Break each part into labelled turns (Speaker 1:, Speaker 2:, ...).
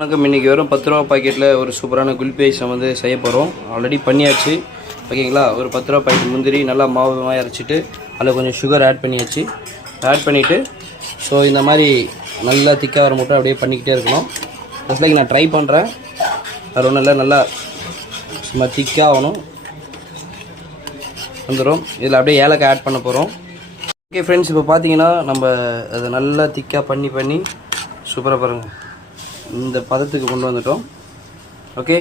Speaker 1: வணக்கம். இன்றைக்கி வெறும் பத்து ரூபா பாக்கெட்டில் ஒரு சூப்பரான குல்பி ஐசம் வந்து செய்ய போகிறோம் ஆல்ரெடி பண்ணியாச்சு. ஓகேங்களா? ஒரு பத்து ரூபா பாக்கெட் முந்திரி நல்லா மாவு மாதிரி அரைச்சிட்டு அதில் கொஞ்சம் சுகர் ஆட் பண்ணியாச்சு. ஆட் பண்ணிவிட்டு ஸோ இந்த மாதிரி நல்லா திக்காக வர மட்டும் அப்படியே பண்ணிக்கிட்டே இருக்கணும். ஃபஸ்ட் லைக் நான் ட்ரை பண்ணுறேன் அது ஒன்றும் இல்லை. நல்லா சும்மா திக்காக ஆகணும். வந்துடும் இதில் அப்படியே ஏலக்காய் ஆட் பண்ண போகிறோம் ஓகே ஃப்ரெண்ட்ஸ் இப்போ பார்த்தீங்கன்னா நம்ம அதை நல்லா திக்காக பண்ணி பண்ணி சூப்பராக பாருங்கள் இந்த பதத்துக்கு கொண்டு வந்துட்டோம். ஓகே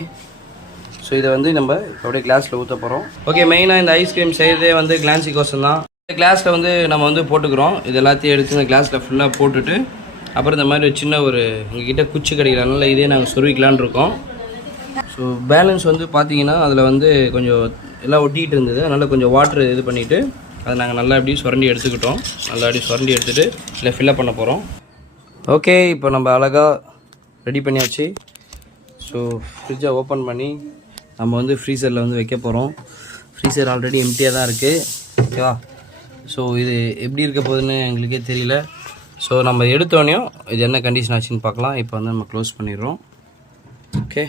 Speaker 1: ஸோ இதை வந்து நம்ம அப்படியே கிளாஸில் ஊற்ற போகிறோம் ஓகே மெயினாக இந்த ஐஸ்கிரீம் செய்கிறதே வந்து கிளான்சி கோசம் தான் இந்த கிளாஸில் வந்து நம்ம வந்து போட்டுக்கிறோம். இது எல்லாத்தையும் எடுத்து இந்த கிளாஸில் ஃபுல்லாக போட்டுட்டு அப்புறம் இந்த மாதிரி ஒரு சின்ன ஒரு உங்ககிட்ட குச்சி கிடைக்கலனால இதே நாங்கள் சொருவிக்கலான் இருக்கோம். ஸோ பேலன்ஸ் வந்து பார்த்தீங்கன்னா அதில் வந்து கொஞ்சம் எல்லாம் ஒட்டிகிட்டு இருந்தது. அதனால் கொஞ்சம் வாட்ரு இது பண்ணிவிட்டு அதை நாங்கள் நல்லா அப்படியே சுரண்டி எடுத்துக்கிட்டோம். நல்லா அப்படியே சுரண்டி எடுத்துகிட்டு இல்லை ஃபில்லப் பண்ண போகிறோம் ஓகே இப்போ நம்ம அழகாக ரெடி பண்ணியாச்சு. ஸோ ஃப்ரிட்ஜை ஓப்பன் பண்ணி நம்ம வந்து ஃப்ரீசரில் வந்து வைக்க போகிறோம் ஃப்ரீசர் ஆல்ரெடி எம்டியாக தான் இருக்குது ஓகேவா ஸோ இது எப்படி இருக்க போகுதுன்னு எங்களுக்கே தெரியல. ஸோ நம்ம எடுத்தோடனையும் இது என்ன கண்டிஷன் ஆச்சுன்னு பார்க்கலாம். இப்போ வந்து நம்ம க்ளோஸ் பண்ணிடுறோம். ஓகே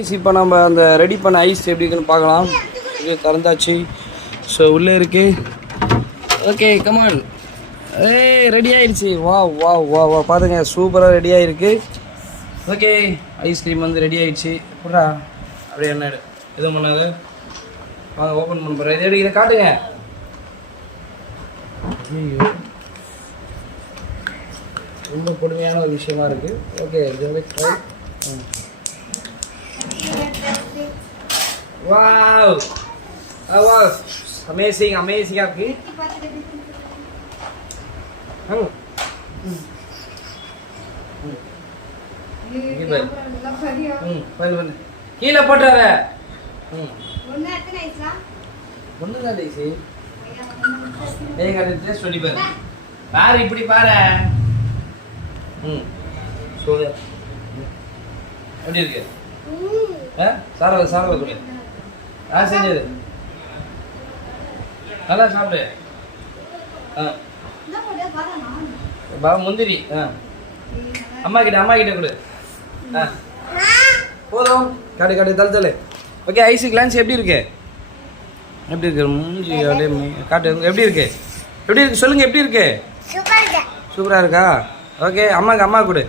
Speaker 1: ஐஸ் இப்போ நம்ம அந்த ரெடி பண்ண ஐஸ் எப்படி இருக்குன்னு பார்க்கலாம். இது திறந்தாச்சு. ஸோ உள்ளே இருக்குது ஓகே கமான் ஏய் ரெடி ஆயிடுச்சு. வா வா வா வா பாருங்க சூப்பராக ரெடி ஆயிருக்கு. ஓகே ஐஸ்கிரீம் வந்து ரெடி ஆயிடுச்சு. புறா அப்படியே என்ன எதுவும் பண்ணாது. வாங்க ஓப்பன் பண்ண போகிறேன் இதை இதை காட்டுங்க. ஐயோ ரொம்ப கொடுமையான ஒரு விஷயமா இருக்கு. ஓகே இது ட்ரை வாவ் அமேசிங் அமேசிங்காக இருக்கு ம் இங்க பாரு. ம் பண்ணு பண்ணு கீழே போட்டார ம். ஒன்று தான் அது டேஸ்ட் சொல்லி பாரு. பாரு இப்படி பாரு. ம். சொல்லு. எப்படி இருக்கு? ஆ சாரவ சாரவ கொடு. ஆ செஞ்சது நல்லா சாப்பிடு. ஆ. பா முந்திரி. அம்மா கிட்ட அம்மா கிட்ட கொடு. போதும். காடு காடு தள்ளு தள்ளு. ஓகே ஐசி கிளான்ஸ் எப்படி இருக்கு? எப்படி இருக்கு? மூஞ்சி அப்படியே காட்டு. எப்படி இருக்கு? எப்படி இருக்கு? சொல்லுங்க எப்படி இருக்கு? சூப்பரா இருக்கா? ஓகே அம்மாக்கு அம்மா கொடு.